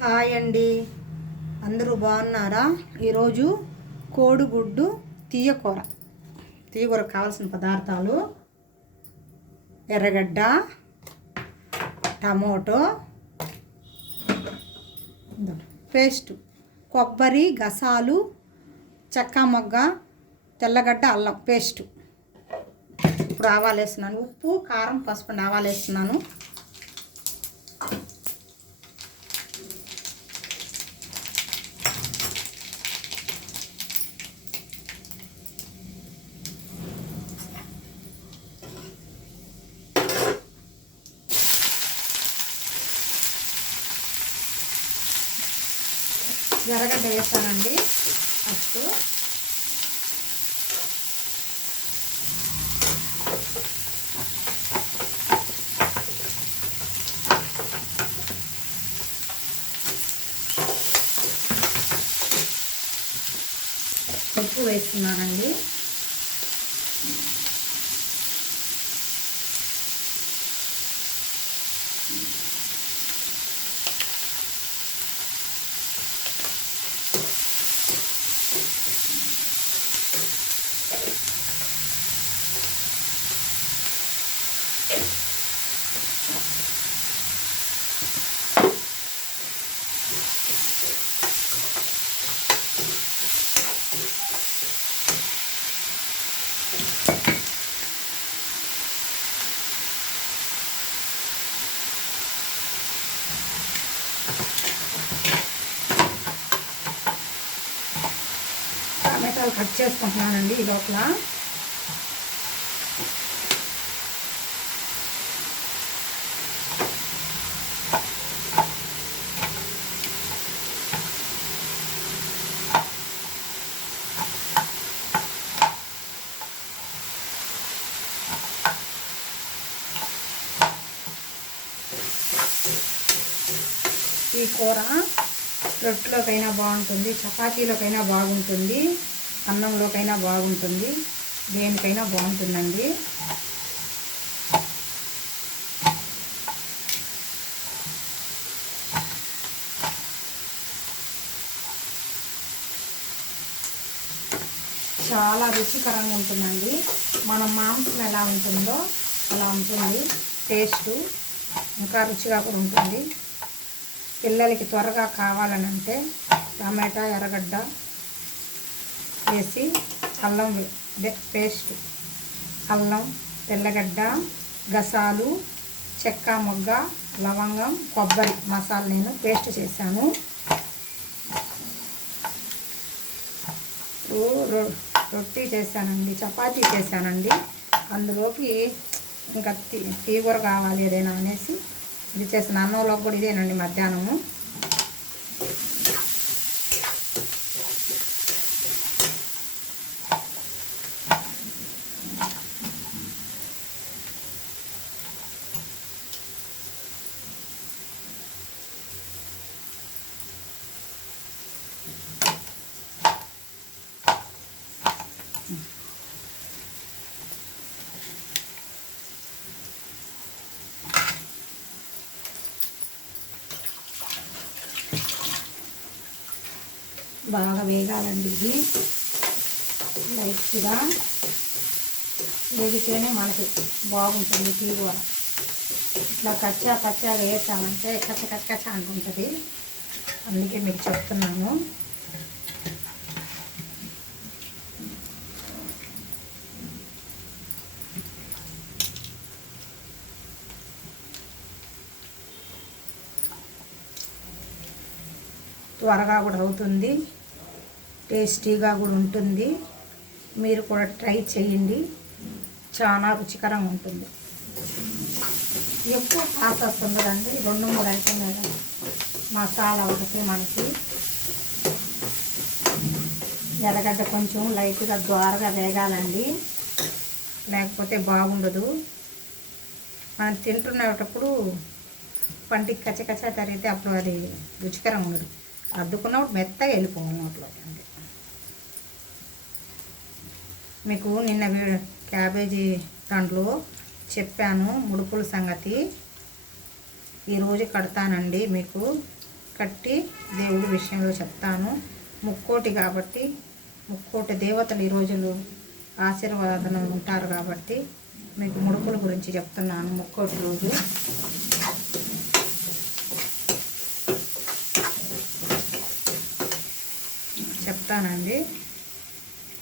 Hi అండి. అందరూ బాగున్నారా? ఈరోజు కోడిగుడ్డు తీయకూర తీయకూర కావాల్సిన పదార్థాలు ఎర్రగడ్డ టమోటో పేస్ట్ కొబ్బరి గసాలు చెక్క మొగ్గ తెల్లగడ్డ అల్లం పేస్ట్. ఇప్పుడు ఆవాలు వేస్తున్నాను ఉప్పు కారం పసుపు ఆవాలు వేస్తున్నాను ఎర్రగడ్డ వేస్తానండి. ఫస్ట్. పప్పు వేస్తున్నానండి టమాటాలు కట్ చేసుకుంటున్నానండి ఈ లోపల. ఈ కూర రొట్టెలోకైనా బాగుంటుంది చపాతీలోకైనా బాగుంటుంది. అన్నంలోకైనా బాగుంటుంది. దేనికైనా బాగుంటుందండి. చాలా రుచికరంగా ఉంటుందండి. మన మాంసం ఎలా ఉంటుందో అలా ఉంటుంది. టేస్టు ఇంకా రుచిగా కూడా ఉంటుంది. పిల్లలకి త్వరగా కావాలని అంటే టమాటా ఎర్రగడ్డ వేసి అల్లం పేస్ట్. అల్లం తెల్లగడ్డ గసాలు చెక్క మొగ్గ లవంగం కొబ్బరి మసాలా నేను పేస్ట్ చేశాను. రొ రొట్టి చేశానండి చపాతీ చేశానండి. అందులోకి ఇంకా తీ తీగూర కావాలి ఏదైనా అనేసి ఇది చేసిన అన్నంలో కూడా ఇదేనండి మధ్యాహ్నము. బాగా వేగాలండి ఇది. లైట్గా వేగితేనే మనకి బాగుంటుంది తీగూర. ఇట్లా కచ్చా పచ్చాగా వేసామంటే కచ్చ కచ్చ కచ్చ అంటుంటుంది అందుకే మీకు చెప్తున్నాను. త్వరగా కూడా అవుతుంది. టేస్టీగా కూడా ఉంటుంది. మీరు కూడా ట్రై చేయండి. చాలా రుచికరంగా ఉంటుంది. ఎక్కువ ప్రాసెస్ ఉండదండి. రెండు మూడు ఐటమ్ కదా. మసాలా ఒకటి మనకి. ఎర్రగడ్డ కొంచెం లైట్గా ద్వారగా వేగాలండి. లేకపోతే బాగుండదు. మనం తింటున్నప్పుడు పంటికి కచ్చకచ్చ తరిగితే అప్పుడు అది రుచికరం ఉండదు. అద్దుకున్నప్పుడు మెత్తగా వెళ్ళిపోవాలి నోట్లో. అండి మీకు నిన్న క్యాబేజీ దాంట్లో చెప్పాను ముడుపుల సంగతి. ఈరోజు కడతానండి మీకు. కట్టి దేవుడి విషయంలో చెప్తాను. ముక్కోటి కాబట్టి ముక్కోటి దేవతలు ఈ రోజులు ఆశీర్వాదం ఉంటారు కాబట్టి మీకు ముడుపుల గురించి చెప్తున్నాను ముక్కోటి రోజు.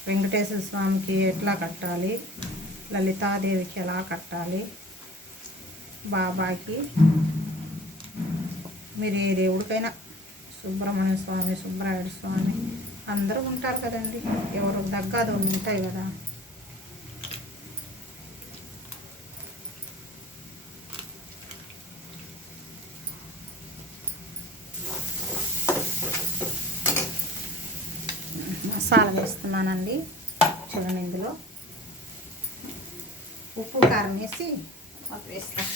వెంకటేశ్వర స్వామికి ఎట్లా కట్టాలి? లలితాదేవికి ఎలా కట్టాలి? బాబాకి. మీరు ఏ దేవుడికైనా సుబ్రహ్మణ్య స్వామి సుబ్రాయుడు స్వామి అందరూ ఉంటారు కదండి. ఎవరు దగ్గర ఉంటాయి కదా. మసాలా వేస్తున్నానండి. చూడండి ఇందులో. ఉప్పు కారం వేసి మాకు వేస్తాం.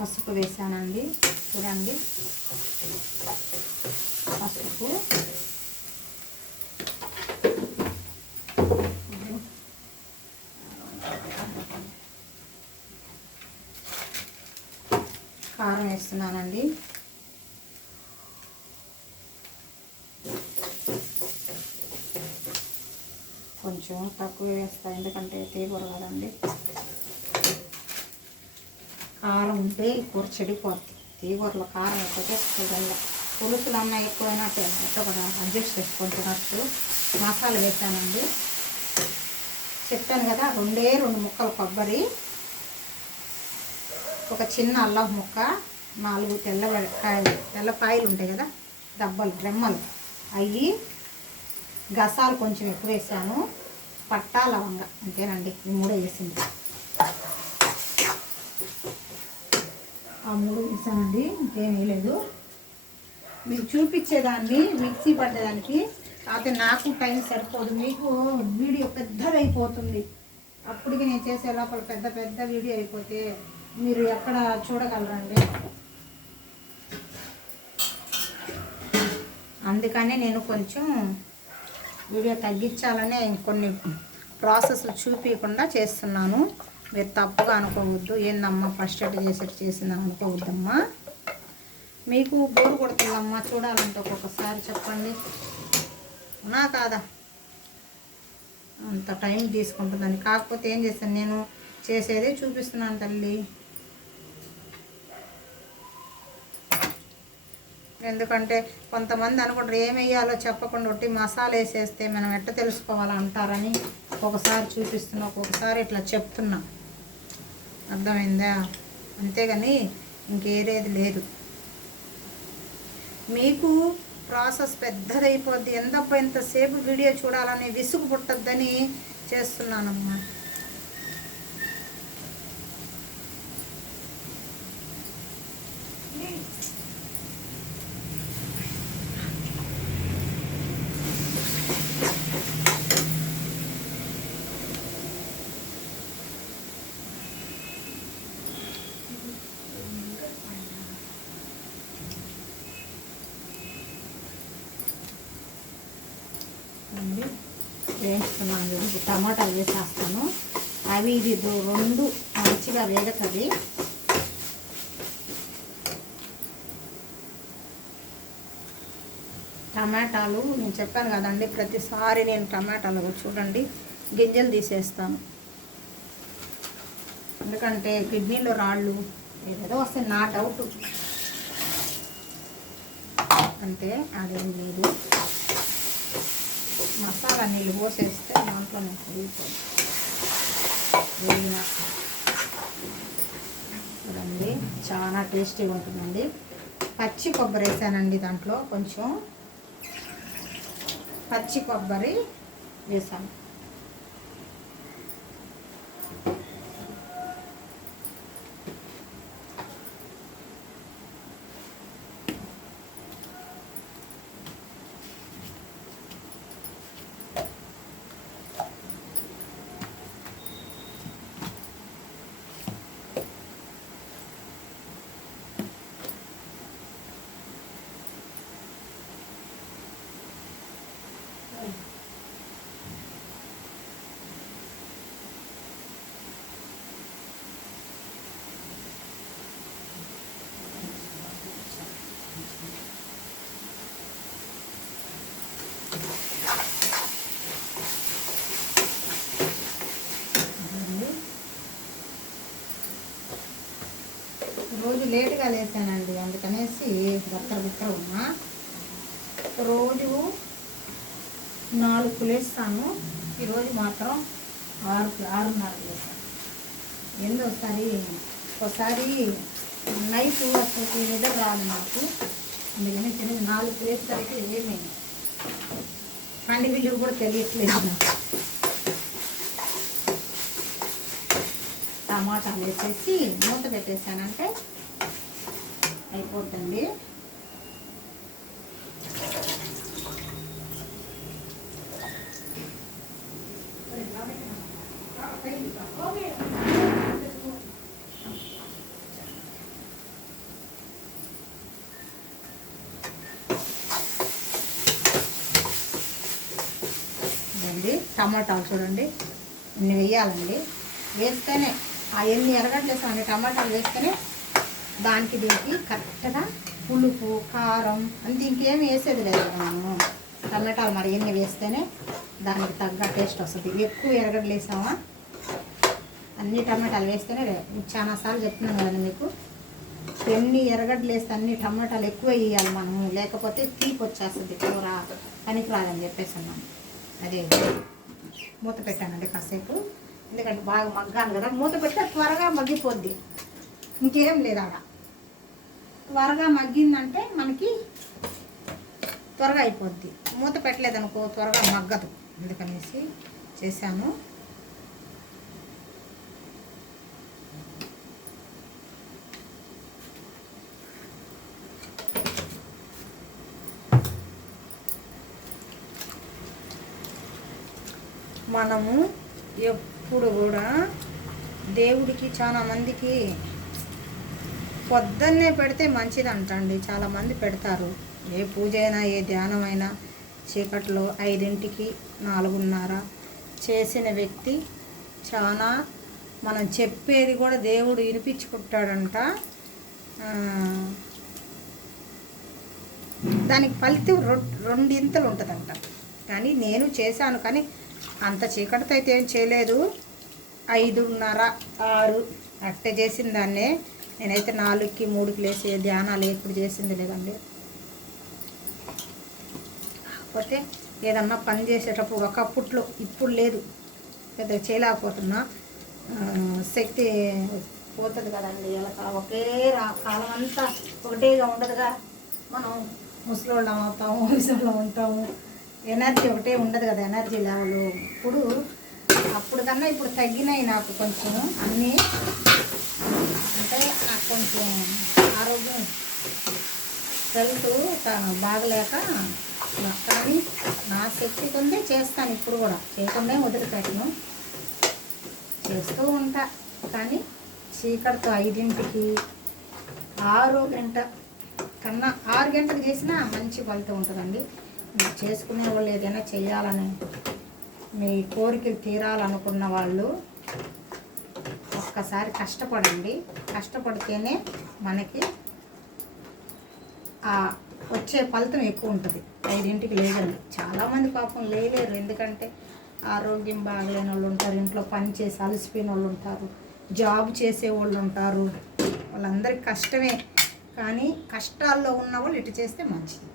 పసుపు వేసానండి. చూడండి. పసుపు కారం వేస్తున్నానండి కొంచెం తక్కువ వేస్తా ఎందుకంటే తీగూర కదండి కారం ఉంటే ఈ కూర చెడిపోద్ది. తీగూరలో కారం ఎక్కువ చేసుకోవడంలో పులుసులు అన్న ఎక్కువైనట్టు ఎట్లా కూడా అడ్జస్ట్ చేసుకుంటున్నట్టు మసాలా వేసానండి. చెప్పాను కదా రెండే రెండు ముక్కలు కొబ్బరి ఒక చిన్న అల్లం ముక్క నాలుగు తెల్ల కాయలు తెల్లపాయలు ఉంటాయి కదా దబ్బలు రెమ్మలు. అవి గసాలు కొంచెం ఎక్కువ వేసాను. పట్టా లవంగ అంతేనండి. ఈ మూడే వేసింది. ఆ మూడు వేసానండి ఇంకేం వేయలేదు. మీకు చూపించేదాన్ని మిక్సీ పడ్డదానికి కాకపోతే నాకు టైం సరిపోదు. మీకు వీడియో పెద్దదైపోతుంది. అప్పటికి నేను చేసే లోపల పెద్ద పెద్ద వీడియో అయిపోతే మీరు ఎక్కడ చూడగలరండి. అందుకనే నేను కొంచెం వీడియో తగ్గించాలనే కొన్ని ప్రాసెస్ చూపించకుండా చేస్తున్నాను. మీరు తప్పుగా అనుకోవద్దు. ఏందమ్మా ఫస్ట్ ఎట్ చేసేట్టు చేసిందని అనుకోవద్దమ్మా. మీకు బోరు కొడుతుందమ్మా చూడాలంటే ఒక్కొక్కసారి చెప్పండి. నా కాదా? అంత టైం తీసుకుంటుందని. కాకపోతే ఏం చేస్తాను నేను? చేసేదే చూపిస్తున్నాను తల్లి. ఎందుకంటే కొంతమంది అనుకుంటారు ఏం వేయాలో చెప్పకుండా ఒట్టి మసాలా వేసేస్తే మనం ఎట్ట తెలుసుకోవాలంటారని ఒకసారి చూపిస్తున్నా ఒక్కొక్కసారి ఇట్లా చెప్తున్నా. అర్థమైందా? అంతేగాని ఇంకేరేది లేదు. మీకు ప్రాసెస్ పెద్దదైపోద్ది ఎంతప్ప ఎంతసేపు వీడియో చూడాలని విసుగు పుట్టద్దని చేస్తున్నానమ్మా. అండి వేయించుకున్నాను చూడండి టమాటాలు వేసేస్తాను. అవి ఇది రెండు మంచిగా వేగుతుంది. టమాటాలు నేను చెప్పాను కదండి ప్రతిసారి నేను టమాటాలు చూడండి గింజలు తీసేస్తాను. ఎందుకంటే కిడ్నీలో రాళ్ళు ఏదేదో వస్తే నా డౌట్ అంటే అదేం లేదు. మసాలా నీళ్ళు పోసేస్తే దాంట్లో నేను కరిగిపోయింది చూడండి చాలా టేస్టీగా ఉంటుందండి. పచ్చి కొబ్బరి వేసానండి దాంట్లో కొంచెం. పచ్చి కొబ్బరి వేసాను. రోజు లేటుగా లేసానండి అందుకనేసి బక్కర బుక్కర ఉన్నా. రోజు నాలుగు లేస్తాను. ఈరోజు మాత్రం ఆరు ఆరున్నర లేసాను ఏందో ఒకసారి ఒకసారి నైట్ అసలు నిద్ర రాదు నాకు. అందుకని తెలియదు నాలుగు లేసేసరికి ఏమి పండి విలువ కూడా తెలియట్లేదు నాకు. టమాటాలు వేసేసి మూత పెట్టేసానంటే అయిపోతుంది టమాటాలు చూడండి. ఇన్ని వేయాలండి. వేస్తేనే ఆ ఎన్ని అండి వేసామండి టమాటాలు వేస్తేనే దానికి దీనికి కరెక్ట్గా పులుపు కారం అంతే ఇంకేం వేసేది లేదు మనము. టమాటాలు మరి ఎన్ని వేస్తేనే దానికి తగ్గ టేస్ట్ వస్తుంది. ఎక్కువ ఎరగడలు వేసామా? అన్ని టమాటాలు వేస్తేనే చాలాసార్లు చెప్తున్నాను కదా మీకు. ఎన్ని ఎరగడ్లు వేస్తే అన్ని టమాటాలు ఎక్కువ వేయాలి మనము. లేకపోతే తీపి వచ్చేస్తుంది కూర. పనికి రాదని చెప్పేసి అన్నాను. అదే. మూత పెట్టానండి కాసేపు. ఎందుకంటే బాగా మగ్గాను కదా. మూత పెడితే త్వరగా మగ్గిపోద్ది. ఇంకేం లేదు త్వరగా మగ్గిందంటే మనకి త్వరగా అయిపోద్ది. మూత పెట్టలేదనుకో త్వరగా మగ్గదు. అందుకనేసి చేశాను. మనము ఎప్పుడు కూడా దేవుడికి చాలా మందికి పొద్దున్నే పెడితే మంచిది అంటండి చాలామంది పెడతారు. ఏ పూజ అయినా ఏ ధ్యానం అయినా చీకట్లో ఐదింటికి నాలుగున్నర చేసిన వ్యక్తి చాలా మనం చెప్పేది కూడా దేవుడు వినిపించుకుంటాడంట. దానికి ఫలితం రెండింతలు ఉంటుందంట. కానీ నేను చేశాను. కానీ అంత చీకటితో అయితే ఏం చేయలేదు. ఐదున్నర ఆరు అట్టే చేసిన దాన్నే నేనైతే నాలుగుకి మూడుకి లేసి ధ్యానాలు ఎప్పుడు చేసింది లేదండి. కాకపోతే ఏదన్నా పని చేసేటప్పుడు ఒకప్పట్లో ఇప్పుడు లేదు. పెద్ద చేయలేకపోతున్నా. శక్తి పోతుంది కదండి. ఇలా ఒకే రా కాలం అంతా ఒకటేగా ఉండదుగా. మనం ముసలోళ్ళం అవుతాము ముసలో ఉంటాము. ఎనర్జీ ఒకటే ఉండదు కదా ఎనర్జీ లెవెల్. ఇప్పుడు అప్పుడు కన్నా ఇప్పుడు తగ్గినాయి నాకు కొంచెం అన్నీ. కొంచెం ఆరోగ్యం హెల్త్ బాగలేక కానీ నా శక్తి కొందే చేస్తాను ఇప్పుడు కూడా. చేయకుండా వదిలిపెట్టను. చేస్తూ ఉంటా. కానీ చీకటితో ఐదింటికి ఆరు గంట కన్నా ఆరు గంటలకు చేసినా మంచి ఫలితం ఉంటుందండి. మీరు చేసుకునే వాళ్ళు ఏదైనా చేయాలని మీ కోరికలు తీరాలనుకున్న వాళ్ళు ఒక్కసారి కష్టపడండి. కష్టపడితేనే మనకి ఆ వచ్చే ఫలితం ఎక్కువ ఉంటుంది. ఐదింటికి లేదండి చాలామంది పాపం లేలేరు. ఎందుకంటే ఆరోగ్యం బాగలేని వాళ్ళు ఉంటారు. ఇంట్లో పని చేసి అలసిపోయిన వాళ్ళు ఉంటారు. జాబ్ చేసే వాళ్ళు ఉంటారు. వాళ్ళందరికీ కష్టమే. కానీ కష్టాల్లో ఉన్న వాళ్ళు ఇటు చేస్తే మంచిది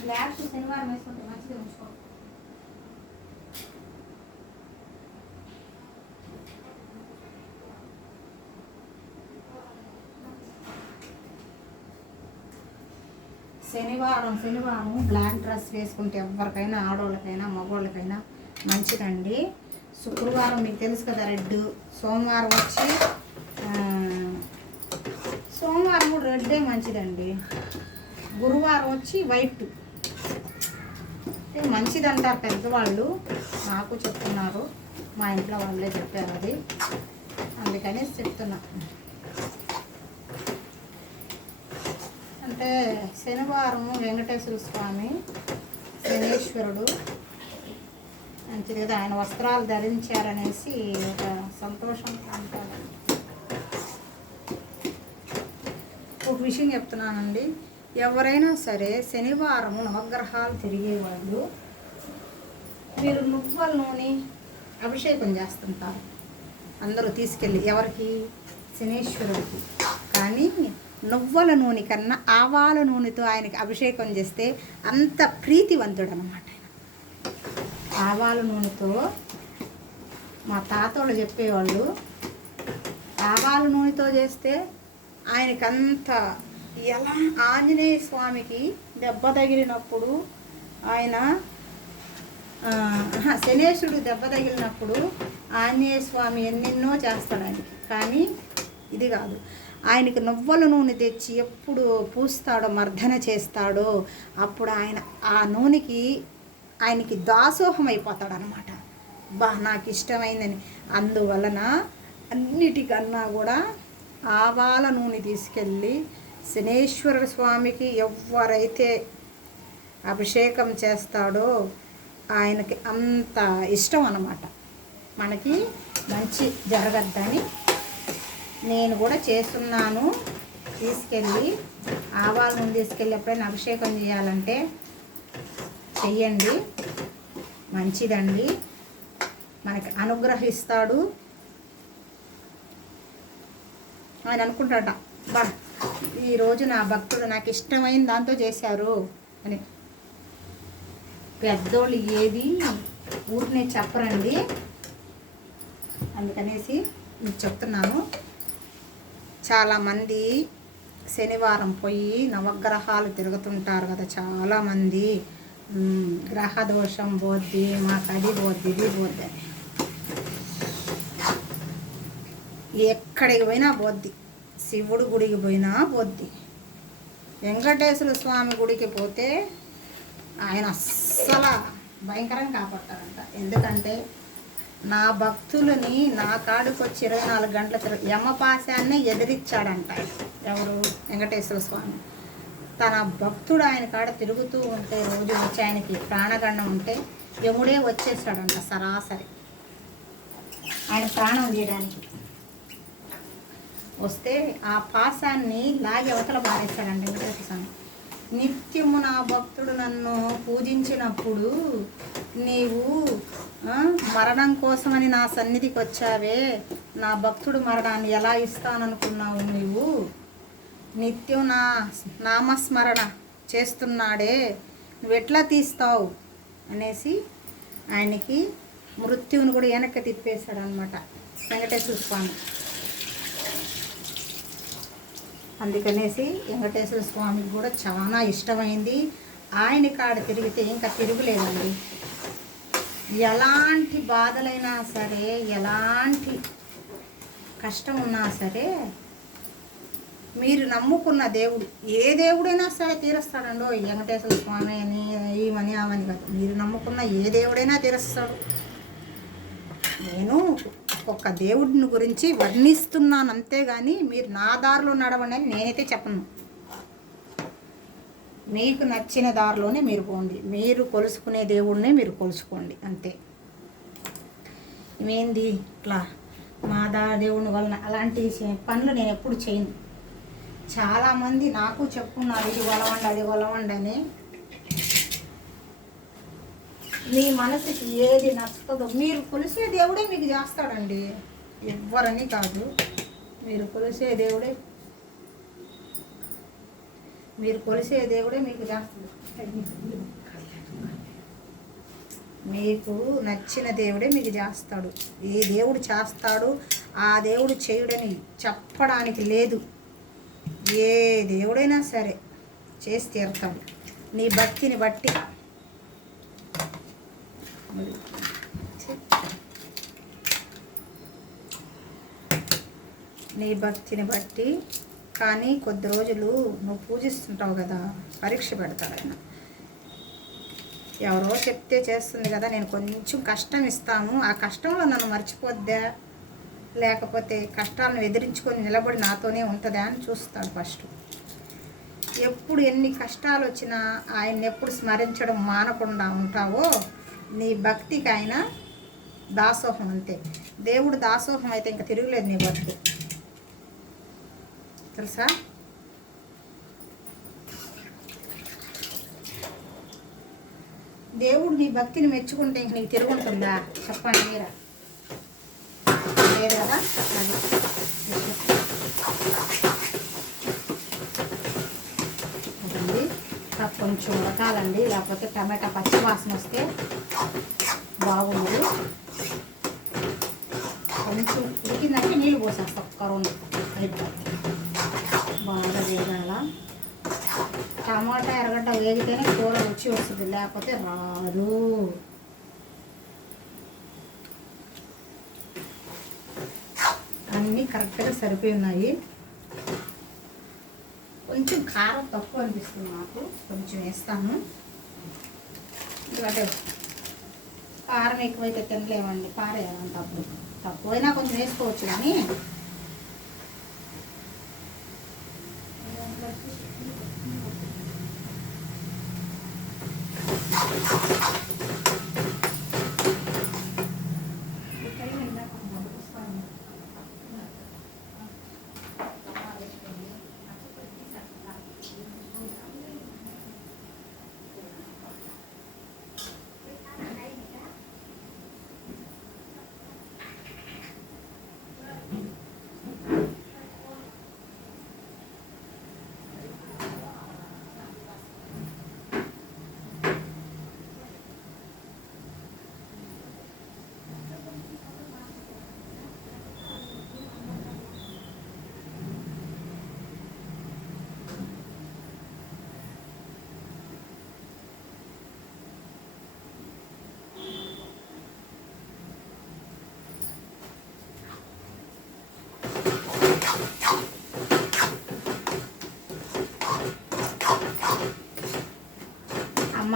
బ్లాక్ శనివారం వేసుకుంటే మంచిది ఉంచుకో శనివారం శనివారం బ్లాక్ డ్రెస్ వేసుకుంటే ఎవరికైనా ఆడవాళ్ళకైనా మగవాళ్ళకైనా మంచిదండి. శుక్రవారం మీకు తెలుసు కదా రెడ్. సోమవారం వచ్చి సోమవారం రెడ్డే మంచిదండి. గురువారం వచ్చి వైట్. మంచిదంటారు పెద్దవాళ్ళు. నాకు చెప్తున్నారు. మా ఇంట్లో వాళ్ళే చెప్పారు అది. అందుకని చెప్తున్నా. అంటే శనివారం వెంకటేశ్వర స్వామి శనేశ్వరుడు. మంచిది కదా ఆయన వస్త్రాలు ధరించారనేసి ఒక సంతోషం అంటారు. ఒక విషయం చెప్తున్నానండి. ఎవరైనా సరే శనివారం నవగ్రహాలు తిరిగేవాళ్ళు మీరు నువ్వుల నూనె అభిషేకం చేస్తుంటారు. అందరూ తీసుకెళ్ళి ఎవరికి? శనేశ్వరుడికి. కానీ నువ్వుల నూనె కన్నా ఆవాల నూనెతో ఆయనకి అభిషేకం చేస్తే అంత ప్రీతివంతుడు అనమాట ఆవాల నూనెతో మా తాతోళ్ళు చెప్పేవాళ్ళు ఆవాల నూనెతో చేస్తే ఆయనకంత ఎలా ఆంజనేయ స్వామికి దెబ్బ తగిలినప్పుడు ఆయన శనేశుడు దెబ్బ తగిలినప్పుడు ఆంజనేయ స్వామి ఎన్నెన్నో చేస్తాడు ఆయనకి. కానీ ఇది కాదు. ఆయనకి నువ్వుల నూనె తెచ్చి ఎప్పుడు పూస్తాడో మర్దన చేస్తాడో అప్పుడు ఆయన ఆ నూనెకి ఆయనకి దాసోహం అయిపోతాడు అనమాట బా నాకు ఇష్టమైందని అందువలన అన్నిటికన్నా కూడా ఆవాల నూనె తీసుకెళ్ళి శనేశ్వర స్వామికి ఎవరైతే అభిషేకం చేస్తాడో ఆయనకి అంత ఇష్టం అన్నమాట మనకి మంచి జరగద్దని నేను కూడా చేస్తున్నాను. తీసుకెళ్ళి ఆవాల నూనె తీసుకెళ్ళి ఎప్పుడైనా అభిషేకం చేయాలంటే చెయ్యండి. మంచిదండి. మనకి అనుగ్రహిస్తాడు. ఆయన అనుకుంటాట బా ఈరోజు నా భక్తుడు నాకు ఇష్టమైన దాంతో చేశారు అని. పెద్దోళ్ళు ఏది ఊరినే చెప్పరండి. అందుకనేసి మీకు చెప్తున్నాను. చాలామంది శనివారం పోయి నవగ్రహాలు తిరుగుతుంటారు కదా చాలామంది. గ్రహ దోషం పోద్ది మాకు అది పోద్ది ఇది పోద్ది అని. ఎక్కడికి పోయినా పోద్ది శివుడు గుడికి పోయినా పోద్ది. వెంకటేశ్వర స్వామి గుడికి పోతే ఆయన అస్సలు భయంకరంగా కాపాడతారంట. ఎందుకంటే నా భక్తులని నా కాడికి వచ్చి ఇరవై నాలుగు గంటల తిరగ యమపాశాన్నే ఎదిరించాడంట. ఎవరు? వెంకటేశ్వర స్వామి. తన భక్తుడు ఆయన కాడ తిరుగుతూ ఉంటే రోజు వచ్చి ఆయనకి ప్రాణగండం ఉంటే యముడే వచ్చేస్తాడంట సరాసరి. ఆయన ప్రాణం తీయడానికి. వస్తే ఆ పాశాన్ని లాగి అవతల పారేస్తాడండి వెంకటేశ్వర స్వామి. నిత్యము నా భక్తుడు నన్ను పూజించినప్పుడు నీవు మరణం కోసమని నా సన్నిధికి వచ్చావే. నా భక్తుడు మరణాన్ని ఎలా ఇస్తాననుకున్నావు నీవు? నిత్యం నా నామస్మరణ చేస్తున్నాడే. నువ్వు ఎట్లా తీస్తావు? అనేసి ఆయనకి మృత్యువుని కూడా వెనక్కి తిప్పేశాడు అనమాట వెంకటేశ్వర స్వామి. అందుకనేసి వెంకటేశ్వర స్వామికి కూడా చాలా ఇష్టమైంది. ఆయన కాడ తిరిగితే ఇంకా తిరుగులేదండి. ఎలాంటి బాధలైనా సరే ఎలాంటి కష్టం ఉన్నా సరే మీరు నమ్ముకున్న దేవుడు ఏ దేవుడైనా సరే తీరుస్తాడండో వెంకటేశ్వర స్వామి అని ఈమని అవని కాదు. మీరు నమ్ముకున్న ఏ దేవుడైనా తీరుస్తాడు. నేను ఒక దేవుడిని గురించి వర్ణిస్తున్నాను అంతేగాని మీరు నా దారిలో నడవండి అని నేనైతే చెప్పను. మీకు నచ్చిన దారిలోనే మీరు పోండి. మీరు కొలుసుకునే దేవుడినే మీరు కొలుసుకోండి. అంతే. ఏంది ఇట్లా మా దా దేవుని వలన అలాంటి పనులు నేను ఎప్పుడు చేయను. చాలామంది నాకు చెప్పున్నారు ఇది కొలవండి అది కొలవండి అని మీ మనసుకి ఏది నచ్చుతుందో. మీరు కొలిసే దేవుడే మీకు చేస్తాడండి. ఎవ్వరని కాదు. మీరు కొలిసే దేవుడే. మీరు కొలిసే దేవుడే మీకు చేస్తాడు. మీకు నచ్చిన దేవుడే మీకు చేస్తాడు. ఏ దేవుడు చేస్తాడు ఆ దేవుడు చేయుడని చెప్పడానికి లేదు. ఏ దేవుడైనా సరే చేసి తీరుతాడు. నీ భక్తిని బట్టి. నీ భక్తిని బట్టి కానీ కొద్ది రోజులు నువ్వు పూజిస్తుంటావు కదా పరీక్ష పెడతాడు ఆయన. ఎవరో చెప్తే చేస్తుంది కదా నేను కొంచెం కష్టం ఇస్తాను. ఆ కష్టంలో నన్ను మర్చిపోద్దా? లేకపోతే కష్టాలను ఎదిరించుకొని నిలబడి నాతోనే ఉంటుందా అని చూస్తాడు ఫస్ట్. ఎప్పుడు ఎన్ని కష్టాలు వచ్చినా ఆయన్ని ఎప్పుడు స్మరించడం మానకుండా ఉంటావో నీ భక్తికి దాసోహం అంతే. దేవుడు దాసోహం అయితే ఇంకా తిరుగులేదు నీ భక్తి తెలుసా? దేవుడు నీ భక్తిని మెచ్చుకుంటే ఇంక నీకు తిరుగుంటుందా? చెప్పండి మీరా. లేదు కదా? అది అదండి ఇంకా కొంచెం ఉడకాలండి లేకపోతే టమాటా పచ్చి వాసన వస్తే బాగుంది కొంచెం ఉడికిందంటే నీళ్ళు పోసేస్తా ఒక్క రెండు బాగా వేగాల. టమాటా ఎర్రగడ్డ వేగితేనే కూర రుచి వస్తుంది లేకపోతే రాదు. అన్నీ కరెక్ట్గా సరిపోయి ఉన్నాయి. కొంచెం కారం తక్కువ అనిపిస్తుంది నాకు కొంచెం వేస్తాను. ఎందుకంటే కారం ఎక్కువైతే తినలేమండి. పారేయాలంటే అప్పుడు తక్కువైనా కొంచెం వేసుకోవచ్చు కానీ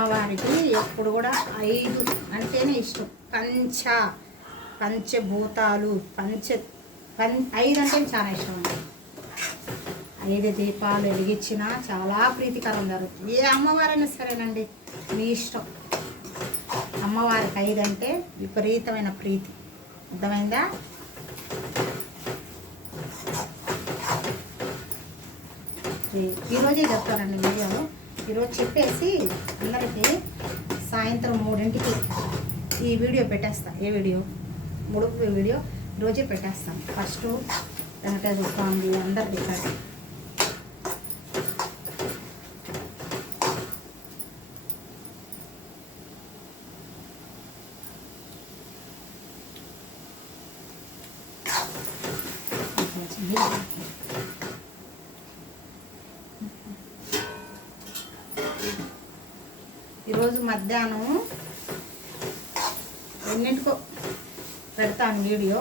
అమ్మవారికి ఎప్పుడు కూడా ఐదు అంటేనే ఇష్టం. పంచ పంచభూతాలు పంచ పం ఐదు అంటే చాలా ఇష్టం అండి. ఐదు దీపాలు వెలిగించినా చాలా ప్రీతికరం జరుగుతుంది. ఏ అమ్మవారైనా సరేనండి మీ ఇష్టం. అమ్మవారికి ఐదు అంటే విపరీతమైన ప్రీతి. అర్థమైందా? ఈరోజే చెప్తారండి వీడియోలో ఈరోజు చెప్పేసి అందరికీ సాయంత్రం మూడింటికి ఈ వీడియో పెట్టేస్తా. ఏ వీడియో? ముడుపు వీడియో. రోజే పెట్టేస్తాను ఫస్ట్ వెంకటేశ్వర స్వామి అందరిది కాదు కొంచెం నీళ్ళు. ఈరోజు మధ్యాహ్నం ఎన్నింటికో పెడతాను వీడియో.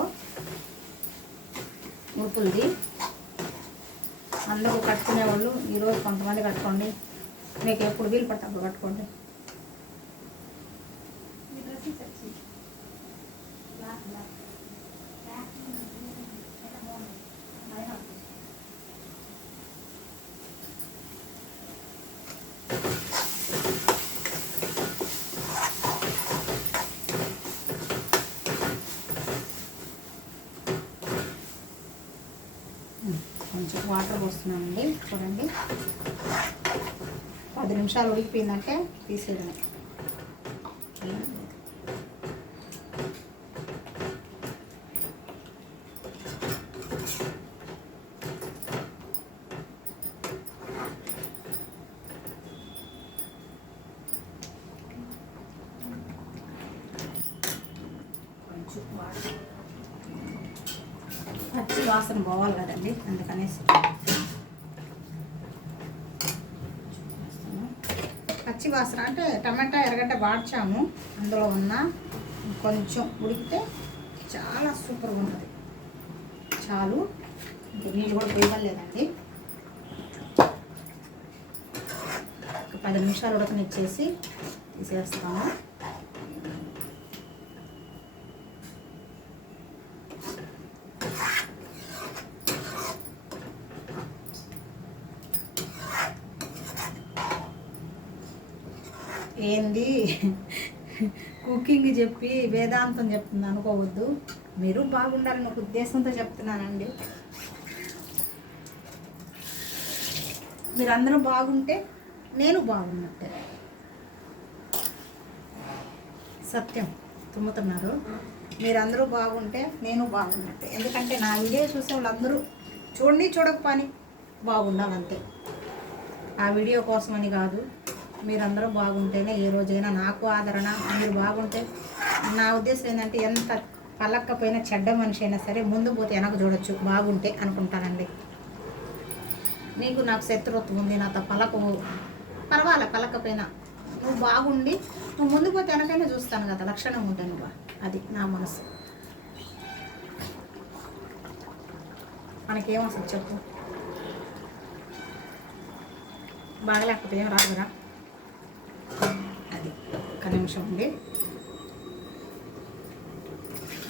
మురుపులది అందరూ కట్టుకునే వాళ్ళు ఈరోజు కొంతమంది కట్టుకోండి. మీకు ఎప్పుడు వీలు పడితే అప్పుడు కట్టుకోండి కొంచెం వాటర్ పోస్తున్నానండి చూడండి. పది నిమిషాలు ఉడికిపోయిందంటే తీసేయడమే కొంచెం వాటర్ పచ్చి వాసన పోవాలి కదండి అందుకనేసి పచ్చి అంటే టమాటా ఎర్రగడ్డ వాడ్చాము. అందులో ఉన్న కొంచెం ఉడికితే చాలా సూపర్గా ఉన్నది చాలు. ఇంకా నీళ్ళు కూడా పోయలేదండి ఒక పది నిమిషాలు ఉడకనిచ్చేసి తీసేస్తాము ఏంది కుకింగ్ చెప్పి వేదాంతం చెప్తుంది అనుకోవద్దు. మీరు బాగుండాలని ఒక ఉద్దేశంతో చెప్తున్నానండి. మీరందరూ బాగుంటే నేను బాగున్నట్టే. సత్యం. తుమ్ముతున్నారు. మీరందరూ బాగుంటే నేను బాగున్నట్టే. ఎందుకంటే నా వీడియో చూసే వాళ్ళందరూ చూడండి చూడకపోని బాగుండాలంతే. ఆ వీడియో కోసమని కాదు. మీరందరూ బాగుంటేనే ఏ రోజైనా నాకు ఆదరణ మీరు బాగుంటే నా ఉద్దేశం ఏంటంటే ఎంత పలక్కపోయినా చెడ్డ మనిషి అయినా సరే ముందు పోతే వెనక చూడొచ్చు బాగుంటే అనుకుంటానండి. నీకు నాకు శత్రుత్వం ఉంది నాతో పలకవు. పర్వాలే పలకపోయినా నువ్వు బాగుండి నువ్వు ముందు పోతే వెనకైనా చూస్తాను కదా లక్షణం ఉంటాను నువ్వు. అది నా మనసు. మనకేం అసలు చెప్పు? బాగలేకపోతే ఏం రాదురా. నిమిషం అండి.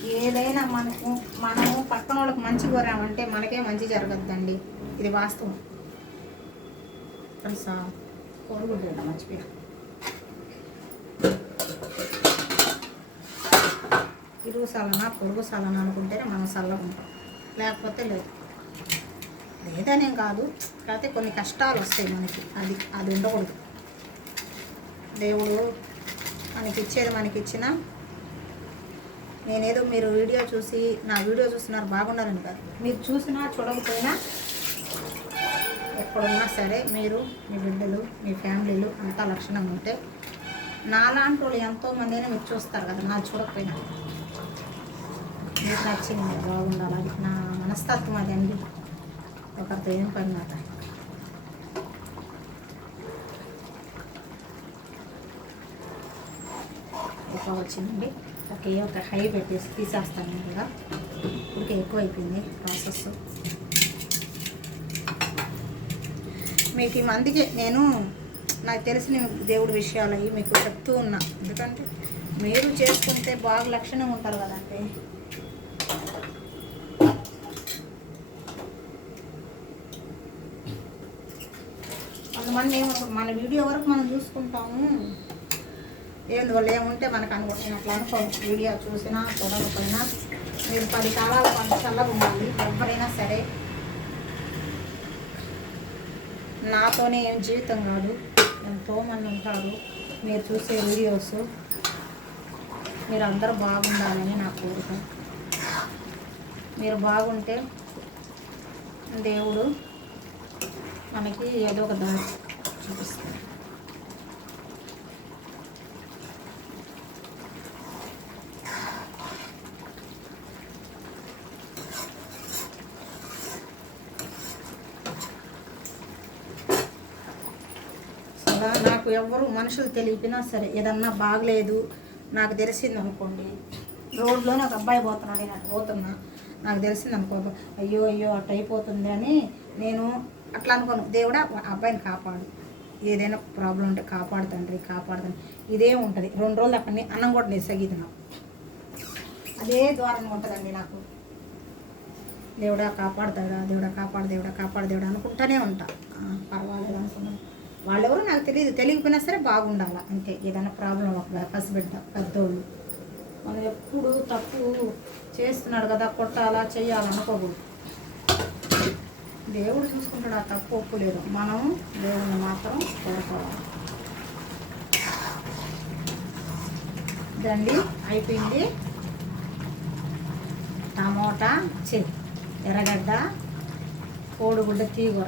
ఏదైనా మనకు మనము పక్కన వాళ్ళకి మంచి కోరామంటే మనకే మంచి జరగద్దండి. ఇది వాస్తవం. తెలుసా కోరుగుడ్డు మర్చిపోయా? ఇరుగు సలనా పొరుగు సలనా అనుకుంటేనే మనం సల్లం లేకపోతే లేదు. లేదనేం కాదు కాకపోతే కొన్ని కష్టాలు వస్తాయి మనకి. అది అది ఉండకూడదు. దేవుడు మనకి ఇచ్చేది మనకి ఇచ్చిన నేనేదో మీరు వీడియో చూసి నా వీడియో చూస్తున్నారు బాగున్నారని కాదు. మీరు చూసినా చూడకపోయినా ఎక్కడున్నా సరే మీరు మీ బిడ్డలు మీ ఫ్యామిలీలు అంతా లక్షణంగా ఉంటే నాలాంటి వాళ్ళు ఎంతోమంది మీరు చూస్తారు కదా నా చూడకపోయినా. మీకు నచ్చింది బాగుండాలి అది నా మనస్తత్వం అది అండి. ఒకరితో ఏం పని మాట ఒక వచ్చిందండి. ఒక హై పెట్టేసి తీసేస్తాను ముందుగా ఇప్పటికే ఎక్కువ అయిపోయింది ప్రాసెస్. మీకు ఈ మందికి నేను నాకు తెలిసిన దేవుడి విషయాలు అవి మీకు చెప్తూ ఉన్నా. ఎందుకంటే మీరు చేసుకుంటే బాగా లక్షణం ఉంటారు కదండి. కొంతమంది ఏమనుకో మన వీడియో వరకు మనం చూసుకుంటాము. ఏంది ఏముంటే మనకు అనుకో అట్లా అనుకోను వీడియో చూసినా చూడకపోయినా మీరు పది కాలాల పాటు చల్లగా ఉండాలి. ఎవరైనా సరే నాతోనే ఏం జీవితం కాదు. ఎంతోమంది ఉంటారు. మీరు చూసే వీడియోస్ మీరు అందరూ బాగుండాలని నా కోరిక. మీరు బాగుంటే దేవుడు మనకి ఏదో ఒక దారి చూపిస్తాడు అలా నాకు ఎవరు మనుషులు తెలియపినా సరే ఏదన్నా బాగలేదు నాకు తెలిసింది అనుకోండి రోడ్లోనే ఒక అబ్బాయి పోతున్నాడు నేను అటు పోతున్నా నాకు తెలిసింది అనుకో అయ్యో అయ్యో అటు అయిపోతుంది అని నేను అట్లా అనుకోను. దేవుడా అబ్బాయిని కాపాడు. ఏదైనా ప్రాబ్లం ఉంటే కాపాడు కాపాడుతాను ఇదే ఉంటుంది. రెండు రోజులు అక్కడిని అన్నం కూడా నేను సగిదినా అదే ద్వారంగా ఉంటుందండి నాకు. దేవుడా కాపాడుతాడా దేవుడా కాపాడు దేవుడా కాపాడు దేవుడా అనుకుంటూనే ఉంటా. పర్వాలేదు అనుకున్నాను. వాళ్ళెవరో నాకు తెలియదు. తెలియకపోయినా సరే బాగుండాలి. అంతే ఏదైనా ప్రాబ్లం ఒక పసిబిడ్డ పెద్దోళ్ళు. మనం ఎప్పుడు తప్పు చేస్తున్నాడు కదా కొట్టాలా చేయాలనుకోకూడదు దేవుడు చూసుకుంటాడు ఆ తప్పు ఒప్పులేదు. మనం దేవుడిని మాత్రం కోరుకోవాలి. దండి అయిపోయింది. టమోటా చె ఎర్రగడ్డ కోడిగుడ్డ తీగూర.